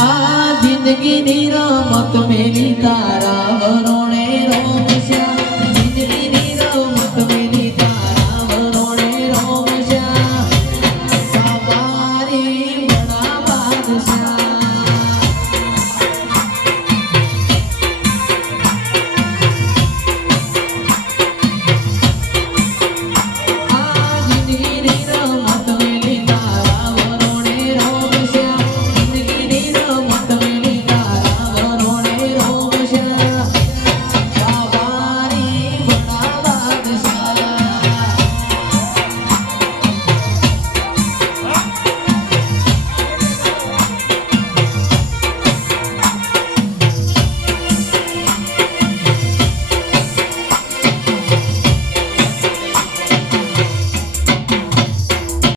આ જિંદગીની રમત મેરી તારા વરોણા